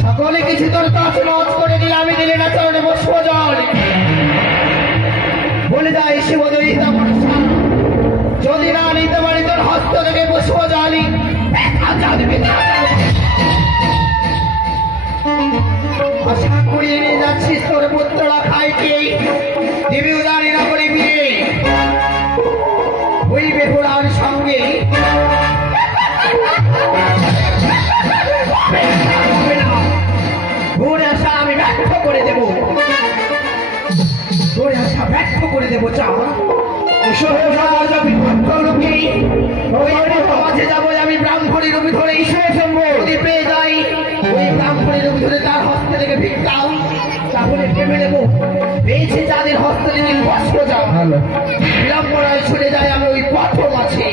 সকলে কিছু তোর তছনছ করে দিলে আমি দিলে না চরণে বসবো জল বলে যাই শিবদয়িতা ভরসা যদি না নিতে পারি তোর হস্ত থেকে বসবো জানি আশা করিয়ে নিয়ে যাচ্ছিস তোর পুত্ররা খাই কি দেবী উদারী না করে বিয়ে ওই বেহুরার সঙ্গে তোর আশা আমি ব্যর্থ করে দেবো তোর আশা ব্যর্থ করে দেবো চা মাঝে যাবো আমি ব্রাহ্মণের রূপে ধরে যদি পেয়ে যাই ওই ব্রাহ্মণের রূপে ধরে তার হস্ত থেকে ভিক্ষাও তাহলে টেপে নেবো পেয়েছে যাদের হস্ত থেকে কষ্ট যাও বিড়ম্বনায় ছুটে যায় আমি ওই প্রথম আছি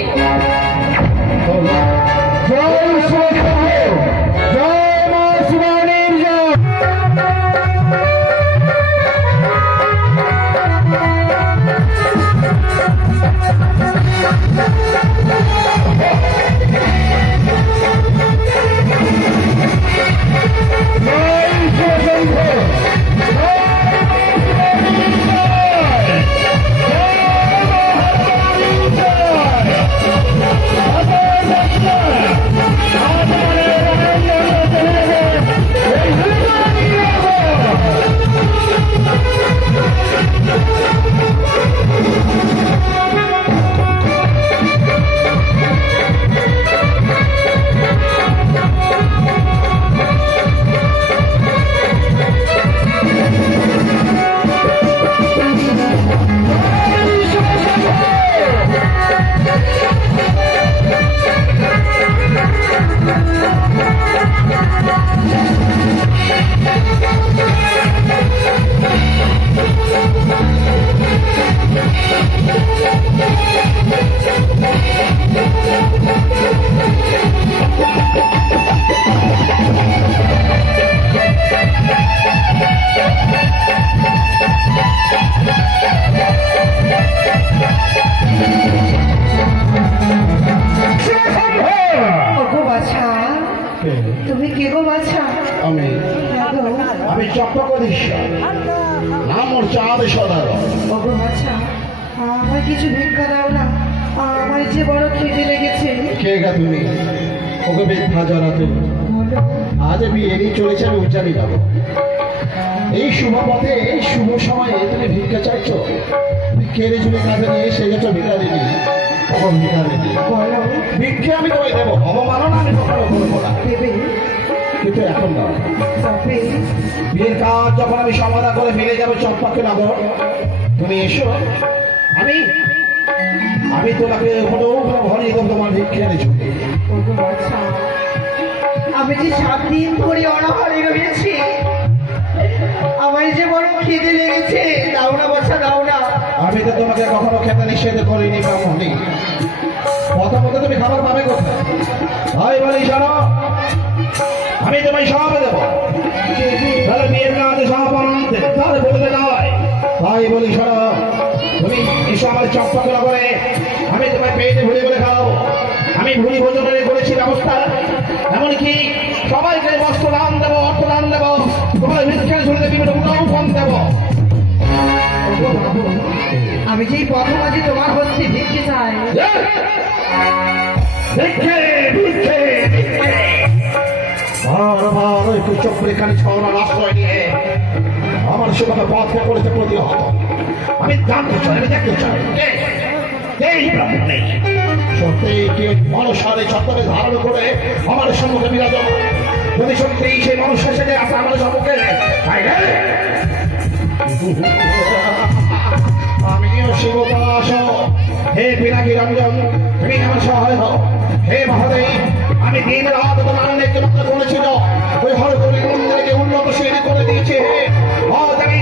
তুমি কে গো বাছা? আমি চক্রকদীশ্বর নাম ওর চাঁদ সদার। ওগো বাছা আমার কিছু ভিক্ষা দাও না, আমার যে বড় খিদে লেগেছে। কে গা তুমি? ওকে মিথ্যা জড়াতে আজ আমি এড়িয়ে চলেছি, আমি উজ্জানি পাবো। এই শুভ পথে এই শুভ সময়ে তুমি ভিক্ষা চাইছ? কেড়ে চুলে কাজে নিয়ে এসে গেছো ভিখারিনী। ভিক্ষে আমি তোমায় দেবো, অবমাননা আমি কখনো করবো না, কিন্তু এখন না। বিয়ের কাজ যখন আমি সমাধা করে মিলে যাবো চম্পাকে নগর, তুমি এসো, আমি আমি তোমাকে ভরিয়ে দেবো তোমার ভিক্ষে এনেছো। আমি যে 7 দিন ধরে অনাহারে রয়েছি, আমার যে বড় খিদে লেগেছে, দাও না বাছা দাও না। আমি তো তোমাকে কখনো খেতে নিষেধ করিনি ব্রাহ্মণী, প্রথমত তুমি খাবার পাবে কোথায়? ভাই বলি শোনো, আমি তোমায় সব দেবো, তাহলে বিয়ের কাজে সব আনতে তাহলে বলবে নয়। ভাই বলি শোনো, তুমি এসো আমার চম্পা করে, আমি তোমায় পেটে ভুলি করে খাওয়াবো। আমি ভুলি ভোজনের করেছি ব্যবস্থা, এমনকি সবাইকে বস্ত্র দান দেবো, অর্থ দান দেবো, তোমার ভিক্ষা শুনতে বিভিন্ন ফোন দেবো। আমি যেই প্রথম আছি তোমার হচ্ছে ভিক্ষে চাই। ভিক্ষে ভিক্ষে বারবার একটু চক্রেখানে ছড়ার আশ্রয় নিয়ে আমার সেখানে পথে পড়েছে প্রতিহত। আমি জানতে চাই, আমি দেখতে চাই সত্যি কে মানুষের ছত্রে ধারণ করে আমার সম্মুখে বিরাজমান। যদি সত্যি সেই মানুষ এসে আসে আমাদের সম্মুখে, আমিও শিবদাস। হে পিনাকি রঞ্জন, তুমি আমার সহায় হও। হে মহাদেব, আমি দিন রাত তোমার অনেক রক্ত করেছিল, ওই হরকরি মন্দিরকে উন্নতশীল করে দিয়েছে। আজ আমি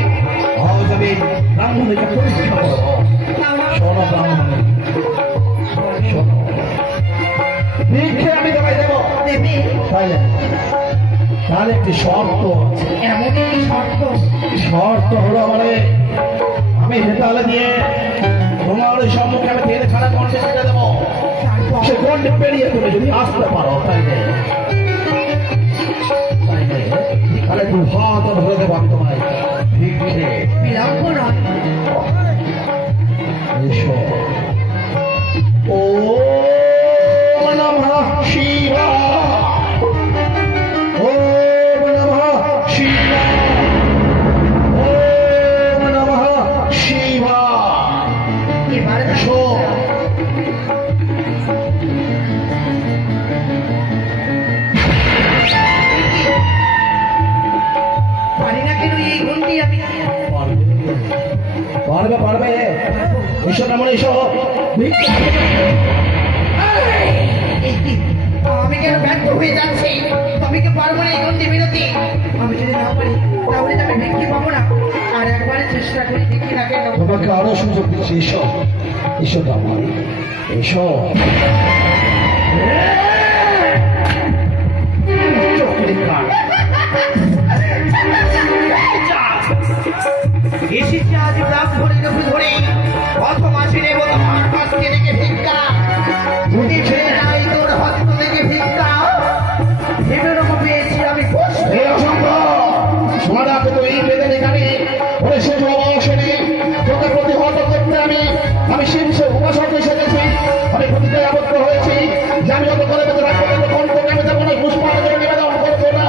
ব্রাহ্মণকে পরীক্ষা করবো। শোনো ব্রাহ্মণ, ভিক্ষে আমি তোমায় দেবো, তাহলে একটি শর্ত আছে। এমনই শর্ত? শর্ত হলো মানে আমি হেতালে দিয়ে তোমার ওই সম্মুখে আমি তেল খারাপ গন্ডে ছেড়ে দেবো তারপর সে গন্ডে পেরিয়ে তুমি যদি আসতে পারো তাইলে তাহলে দু হাত ধরে দেবো আমি তোমায় ভিক্ষে বিলম্ব নয়। এসো ও নমঃ শিবায় ও নমঃ শিবায় ও নমঃ শিবায় এবারে এসো পারি না কেন এই ঘন্টি আমি? পারবে পারবে এসো না মনে এসো ভিক্ষা এই কি? আমি কেন ব্যর্থ হয়ে যাচ্ছি? আমি কি পারবো না এই ঘন্টি বিরতি? আমি যদি না পারি তাহলে তো আমি ভিক্ষি পাবো না। আর একবারে চেষ্টা করি ভিক্ষি না কেন? তোমাকে আরো সুযোগ দিচ্ছি এসো এসো দামাই এসো চকলেট কাঠ এসেছি আজ ব্রাহ্মণের রূপ ধরে, কত মাসে নেব তোমার কাছ থেকে ভিক্ষা। যদি ছেড়ে নাই তোর হস্ত থেকে ভিক্ষা, ভেবে রূপ পেয়েছি আমি খুশ। এই অসম্ভব সোনাদাকে তো এই বেদনে জানি ওরে সে অবসরে তোকে প্রতিহত করতে আমি শীর্ষে উপাসক এসেছি আমি প্রতিজ্ঞায় আবদ্ধ হয়েছি যে আমি যত করে বেঁচে রাখবো তখন তোকে আমি যাবো না পুষ্পাঞ্জলি নিবেদন করবো না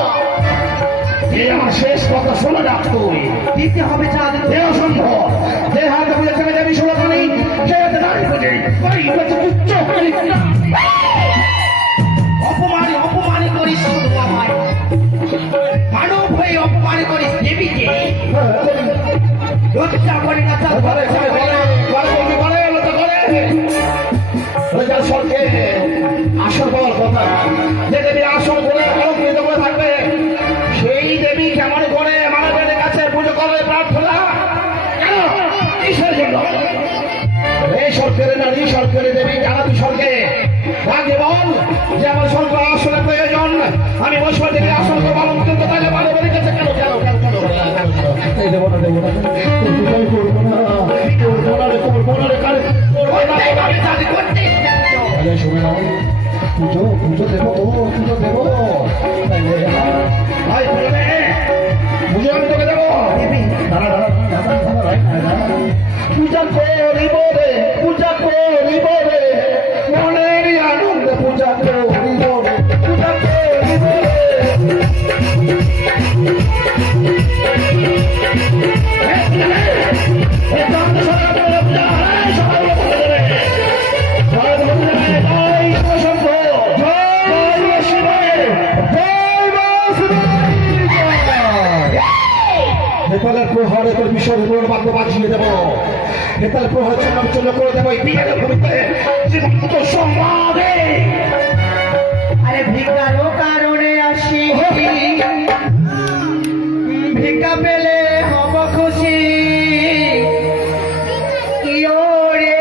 এই আমার শেষ কথা শোনা রাখ তুই দিতে হবে যা দিতে এ অসম্ভব যে হাতে বুঝেছে আমি দেবী সুলতানি সে হাতে দাঁড়িয়ে বুঝি চোখ অপমানে অপমানে করিস শুধু আমায়, মানব হয়ে অপমান করিস দেবীকে। লজ্জা করে না তার লজ্জা করে না। আসল পাওয়ার কথা যে দেবী আসল করে অলঙ্কৃত করে থাকবে সেই দেবী কেমন করে মানবের কাছে পুজো করে প্রার্থনা কেন কিসের জন্য এই সরকারের নারী সরকারি দেবী যারা তুই সরকে আগে বল যে আমার সরকার আসলে প্রয়োজন আমি বসবা দেবী আসল করে অলঙ্কৃত তাহলে মানবের কাছে কেন কেন কেন কেন এই দেবো না দেবো না করবো না করবো না রে করবো না রে কারে করবো না করতেই হবে যা তুই করতেই হবে। শুনে নাও পুজো পুজো দেবো তো পুজো দেবো ভাই পুজো আমি তোকে দেবো দেবী, দাঁড়া দাঁড়া দাঁড়া দাঁড়া দাঁড়া পূজা করিব রে পূজা করিব রে মনের আনন্দ পূজা করিব রে পূজা করিব রে নেপালের প্রহারে তোর বিষয় বাক্য বাঁচিয়ে দেবো নেপালের প্রহার চন্ন করে দেবো এই বিয়ের ভূমিতে জীবন্ত সংবাদে আরে ভিক্ষারও কারণে আসি, ভিক্ষা পেলে হব খুশি। ইয়োরে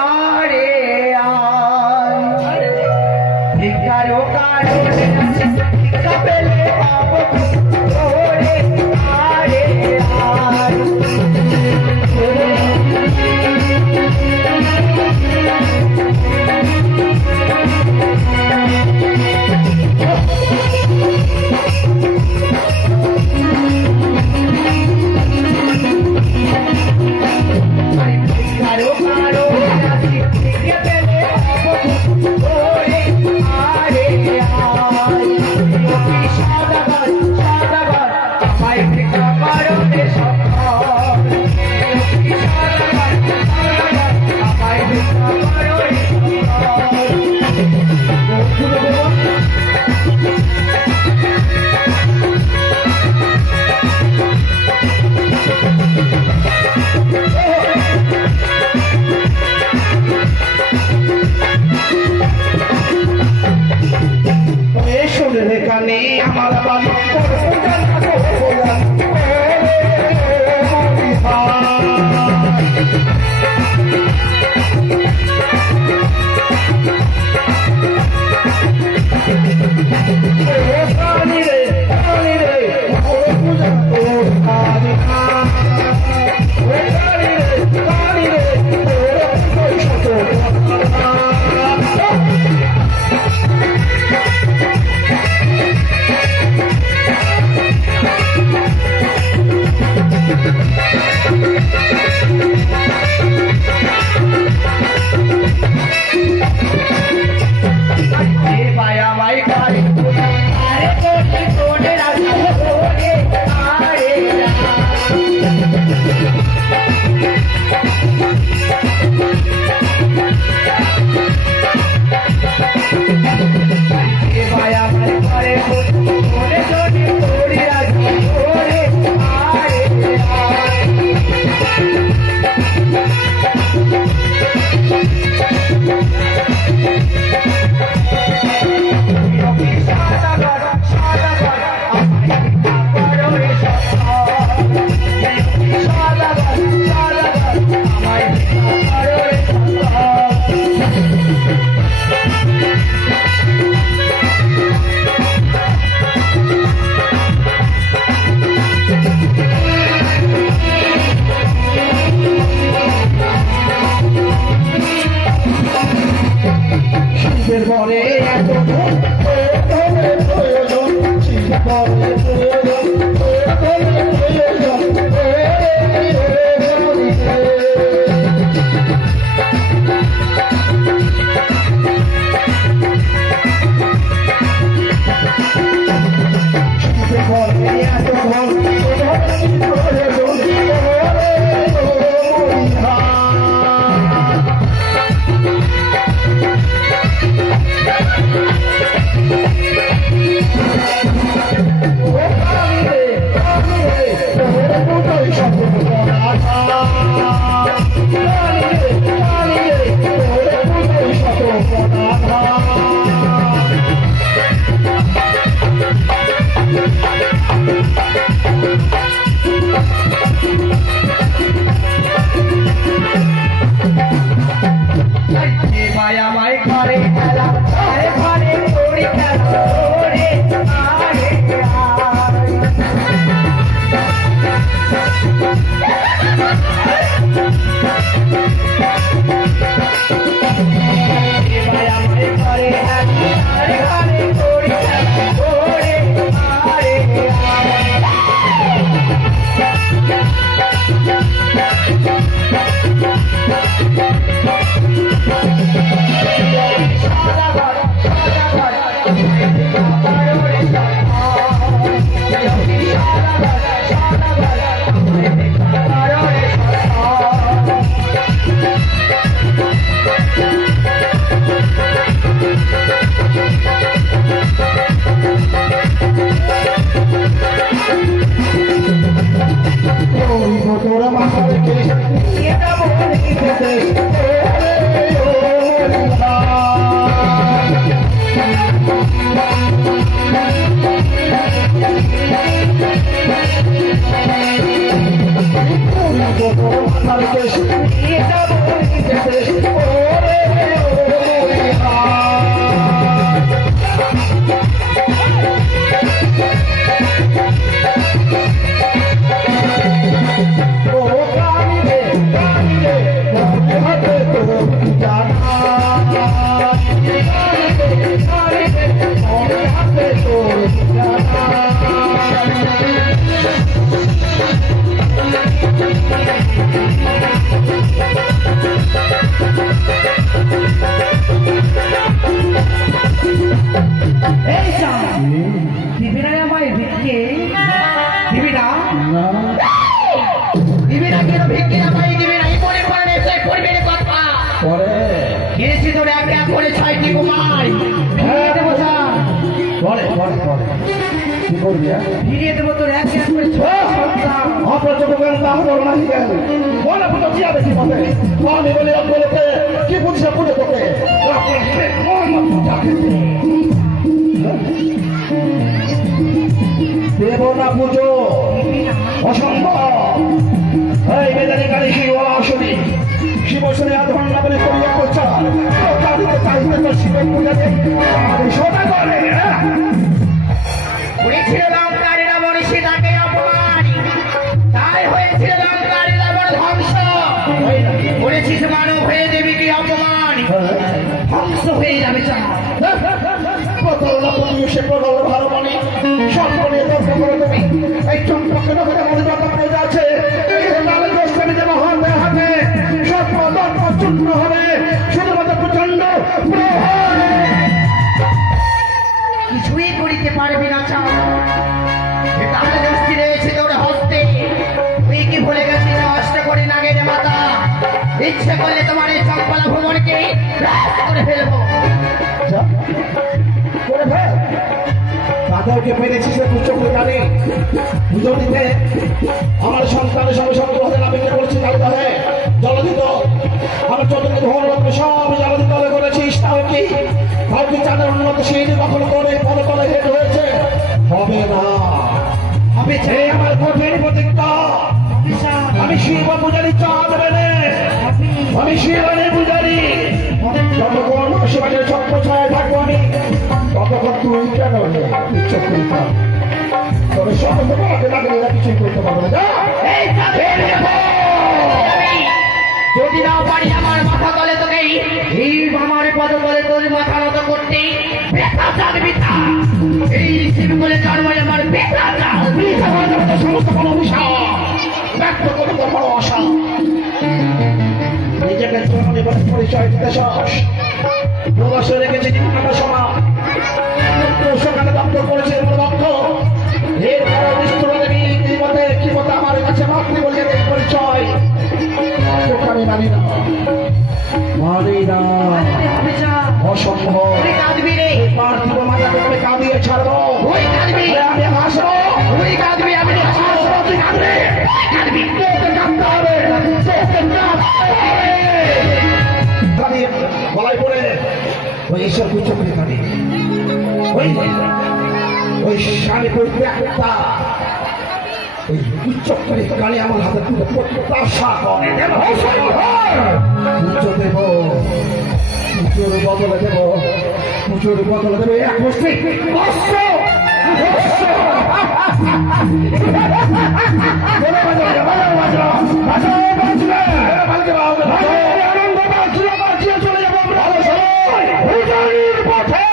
আরে আয়, ভিক্ষারও কারণে আসি, ভিক্ষা পেলে হব খুশি। ইয়োরে আরে আয়। ফিরিয়ে দেবো তোর এক এক করে আপনার চোখে নাম করো না মনে পুজো জিয়া দেখি পথে আমি বলি বলেতে কি বুঝছে পুজো তোকে দেব না পুজো অসম্ভব এই বেদারি গাড়ি শিব আসবি শিব শুনে আধঘণ্টা বলে করিয়া করছে চাইতে তো শিবের পূজা নেই সোনা করে উড়েছিল লঙ্কারী রাবণ সীতাকে অপমান তাই হয়েছিল লঙ্কারী রাবণ ধ্বংস করেছিস মানব হয়ে দেবীকে অপমান ধ্বংস হয়ে যাবে চা প্রতারণা পরিবেশে প্রবল ভালো মানে সম্পর্কে দর্শন করে তুমি এই চম্পকের মধ্যে মনে কথা পেয়ে যাচ্ছে যেন হাতে হাতে সর্ব দর্প চূর্ণ হবে শুধুমাত্র প্রচন্ড কিছুই করিতে পারবি না চা তাহলে দোষটি রয়েছে তোর হস্তে তুই কি ভুলে গেছিস অষ্ট করে নাগের মাতা ইচ্ছে করলে তোমার এই চম্পলা ভ্রমণকে হ্রাস করে ফেলবো করে ফেল তাদেরকে পেরেছিস তুচ্ছ করে জানি পুজো দিতে আমার সন্তানের সঙ্গে সঙ্গে না বিক্রি করছি তাহলে হবে জলদিত আমার চতুর্থ ভবন সব জলদিত করেছিস তাও কি ভারতী চাঁদের উন্নত সেই দখল করে পরে পরে হেট হয়েছে হবে না হবে আমার কঠিন প্রতিজ্ঞা আমি শিব পূজারি চাঁদ বেনে আমি শিবানের পূজারি যতক্ষণ শিবানের ছত্র ছায় থাকবো আমি ততক্ষণ তুই কেন চোখ করতাম তবে সমস্ত বলাকে লাগলে এরা কিছুই করতে পারবে না যদি না পারি আমার মাথা তলে তোকে এই আমার পদ তলে তোর মাথা নত করতে বেতা চাঁদ বিতা এই শিব বলে জন্ম আমার বেতা চাঁদ সমস্ত কোনো বিষয় ব্যক্ত করে তোর বড় আশা নিজেকে জন্মনি পরিচয় দিতে চাস প্রবাসে রেখেছি জীবনটা সময় সকালে দপ্তর করেছে বড় ভক্ত এরপর নিষ্ঠুর দেবী কি মতে আমার কাছে মাতৃ বলিয়ে দেখ পরিচয় তোকে আমি মানি না অসম্ভব কাঁদবি রে, পার্থিব মাতাকে আমি কাঁদিয়ে ছাড়বো ওই কাঁদবি, আমি হাসবো ওই কাঁদবি, আমি হাসবো তুই কাঁদবি কাঁদবি। তোকে কাঁদতে হবে তোকে কাঁদতে হবে। কাঁদিয়ে গলায় পড়ে ওই ঈশ্বর কুচ্ছ করে কাঁদি ওই স্বামী পরিত্যাগতা ওই উচ্চ করে কানে আমার হাতে তুলে প্রত্যাশা করে পুজো দেব পুজোর বদলে দেব পুজোর বদলে দেব এক বস্তি চলে যাবো পথে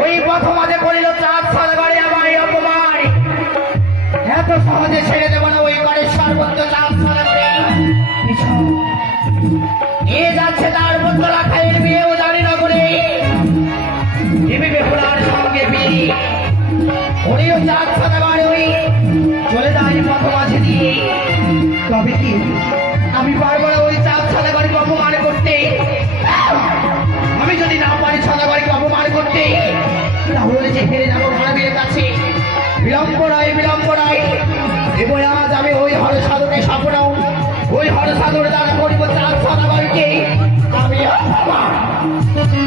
ওই প্রথমাতে করিল চাঁদ সাদাগরে আমার অপমান এত সহজে ছেড়ে দেব না ওই ঘরের সর্বত্র চাঁদ সাদাগরে এ যাচ্ছে তার পুত্র রাখাইয়ের বিয়েও জানি না করে দেবী বেহুলার সঙ্গে বিয়ে উনিও চাঁদ সাদাগরে ওই চলে যায় প্রথমাতে দিয়ে তবে কি আমি পারবো না ওই চাঁদ সাদাগরকে অপমান করতে আমি যদি না পারি সাদাগরকে অপমান করতে তাহলে যে ফিরে যাবো মানবীর কাছে বিলম্ব নয় এবং আজ আমি ওই হর সাধুকে সাপড়াও ওই হর সাধুর দ্বারা করিব চাঁদ সাদাগরকে আমি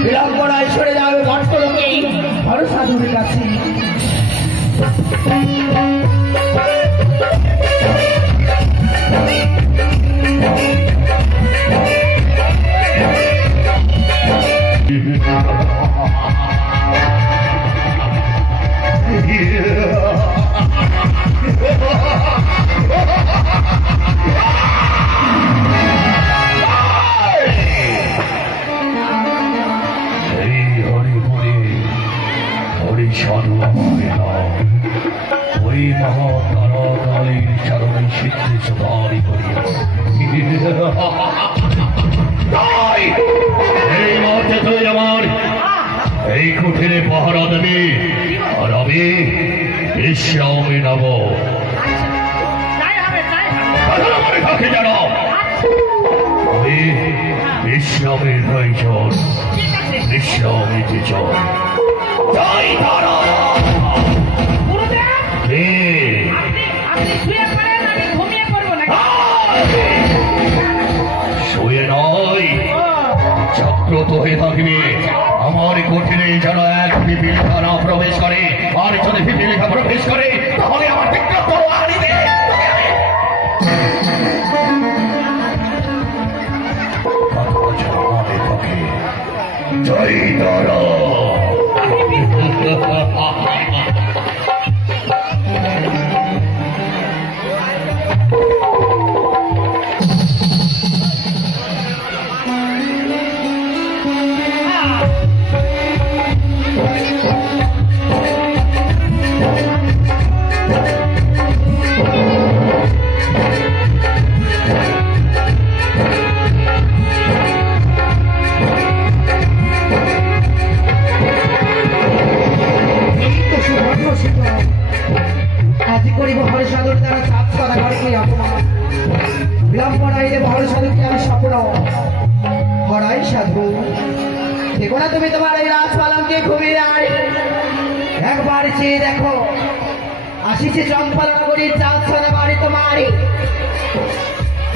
বিলম্ব নয় সরে যাবে ভট্টলোকে হর সাধুর কাছে ওই মহাতারাকালীর চরণে সিদ্ধি সুধারি করিয়াছে এই মধ্যে তুই আমার এই কুঠিরে পাহারা দেবে আর আমি বিশ্রামে নেব কাকে জানো আমি বিশ্রামের প্রয়োজন বিশ্রামে চাই তাই তারা শুয়ে নয় জাগ্রত হয়ে থাকবে আমার কঠিনে যেন এক পিপিলিকা না প্রবেশ করে আর যদি পিপিলিকা প্রবেশ করে তাহলে আমার বিক্রম আনিতে জয় তারা আজি করিব হর সাধুর দ্বারা চাঁদ সাদাগরকে অপমান বিলম্ব নইলে হর সাধুকে আমি সাপড়াও হরাই সাধু দেখো না তুমি তোমার এই রাজপালনকে ঘুমিয়ে আয়, একবার চেয়ে দেখো আসিছে চম্পালনগরীর চাঁদছানা বাড়ি তোমারই,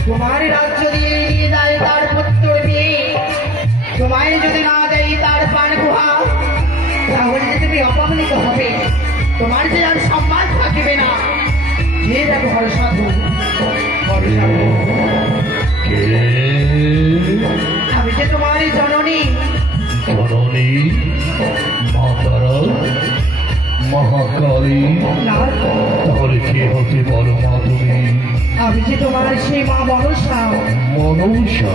তোমারই রাজ্য দিয়ে নিয়ে যায় তার পুত্র বিয়ে, তোমায় যদি না দেয় তার পান গুহা, তাহলে যে তুমি অপমানিত হবে, তোমার যে আর সম্মান থাকিবে না। যে দেখো হরে সাধু, হরে সাধু, কে আমি যে তোমারই জননী, জননী মাতারা মহাকালী, না তাহলে কে হতে পারো মা তুমি? আমি যে তোমার সেই মা মনসা। মনসা,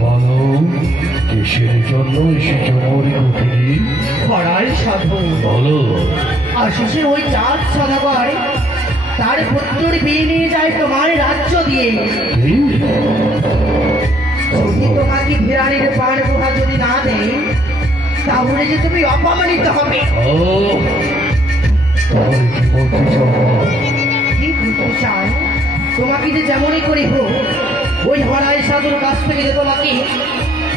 বলো কিসের জন্য এসেছো মোর কুটিরে? হরাই সাধু, বলো। আশিসের ওই চাঁদ সদাগর তার পুত্রের বিয়ে নিয়ে যায় তোমার রাজ্য দিয়ে, কি? যদি তোমাকে বিরানির পান গুহা যদি না দেয়, তাহলে যে তুমি অপমানিত হবে। ও তাহলে কি বলতে চাও? কি বলতে চাও? তোমাকে যে যেমনই করি হোক, ওই হরাই সাধুর কাছ থেকে যে তোমাকে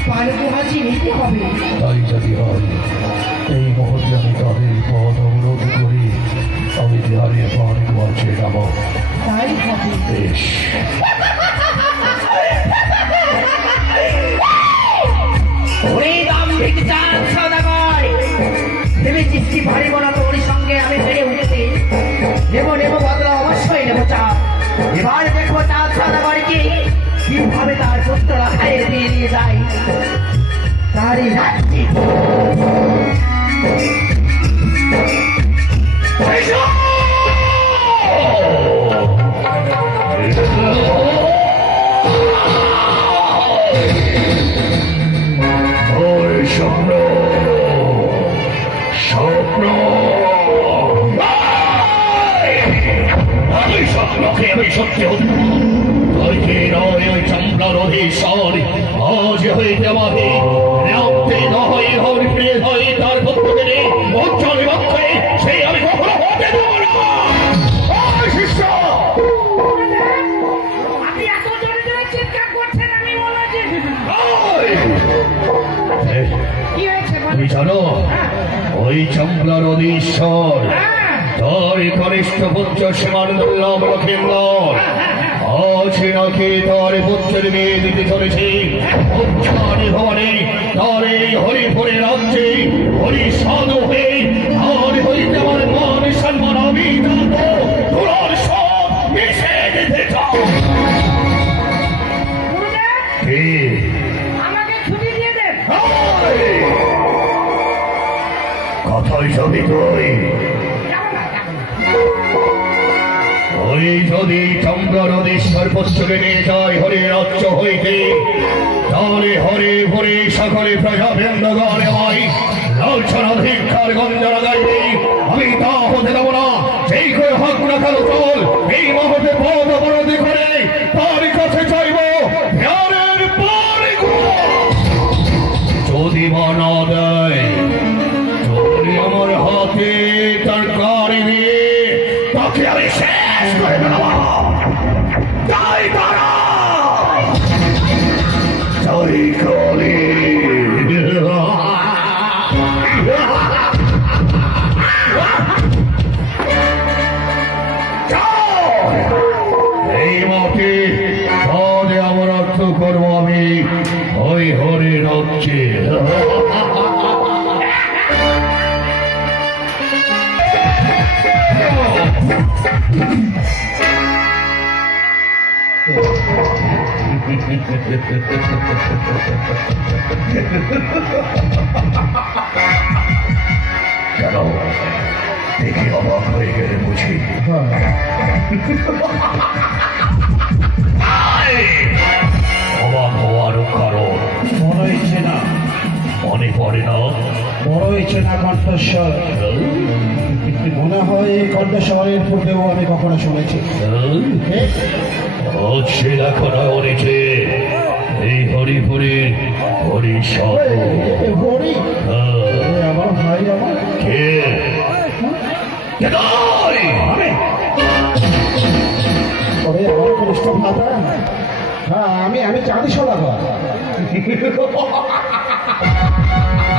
পান গুহা নিতে হবে। তাই যদি হয় এই মুহূর্তে আমি তাদের পথ অবরোধ করি, আমি বিহারের পান গোয়াছে যাব। তাই হবে। বেশ, ওরে দাম্ভিক চাঁদ সদাগর, ভেবেছিস কি পারিব না তোর সঙ্গে আমি বেড়ে উঠতে? নেব নেব বদলা অবশ্যই নেব চাঁদ। এবার দেখো চাঁদ সদাগরকে কিভাবে তার পুত্ররা খাইয়ে দিয়ে নিয়ে যায় তারই রাজ্যে। ওই স্বপ্ন স্বপ্ন ওই স্বপ্নকে আমি সত্যি হতে ওইকে নয় ওই চম্রার অধীশ্বর আজ হইতে আমাকে রাত্রে নয় হর ফিরে হয় তার পুত্রকে উজ্জ্বল বক্ষে সেই আমি কখনো হতে দেব না। ওই শিষ্য আপনি এত জোরে জোরে চিৎকার করছেন, আমি বলেছি। ওই! কি হয়েছে বলো? তুমি জানো ওই চম্রার অধীশ্বর হ্যাঁ, তার কনিষ্ঠ পুত্র সীমানুল্লাহ লক্ষিন্দর আজ নাকি তার পুত্রের বিয়ে দিতে চলেছে উচ্চারী ভবনে তার এই হরিপুরে রাজ্যে হরি সাধু হয়ে আর হইতে আমার মান সম্মান আমি তোর সব মিশে দিতে চাও। গুরুদেব, কি? আমাকে ছুটি দিয়ে দেন। এই! কথাই সবই তুই যাবো না, যাবো না। ওই যদি চন্দ্রনদীশ্বর পুত্রকে নিয়ে যায় হরে রাজ্য হইতে, তাহলে হরে ভরে সকলে প্রজাবৃন্দগণ হয় লালসনা ভিক্ষার গঞ্জনা গাইবে। আমি তা হতে দেব না। যেই করে হক না কালো চল এই মুহূর্তে পদ অবরোধী করে তার কাছে চাইব ধ্যানের পরে যদি বা না দেয়, যদি আমার হাতে তার গাড়ি দিয়ে তাকে আমি শেষ করে দেব। তাই তারা জয় করি এই মতে পদে আমার অর্থ করবো আমি ওই হরে রাজ্যে। কেন দেখে অবাক হয়ে গেলে বুঝি? অবাক হওয়ার কারণ মনে হচ্ছে না, মনে পড়ে না? বড় হয়েছে না কণ্ঠস্বর। মনে হয় এই কণ্ঠস্বরের পূর্বেও আমি কখনো শুনেছি। সে দেখো না অনেকে এই হরিপুরের হরি সাধু। হরি আমার ভাই, আমার কে? কে তাই? ওরে আমার কনিষ্ঠ ভ্রাতা। হ্যাঁ, আমি চাঁদি সদাগর।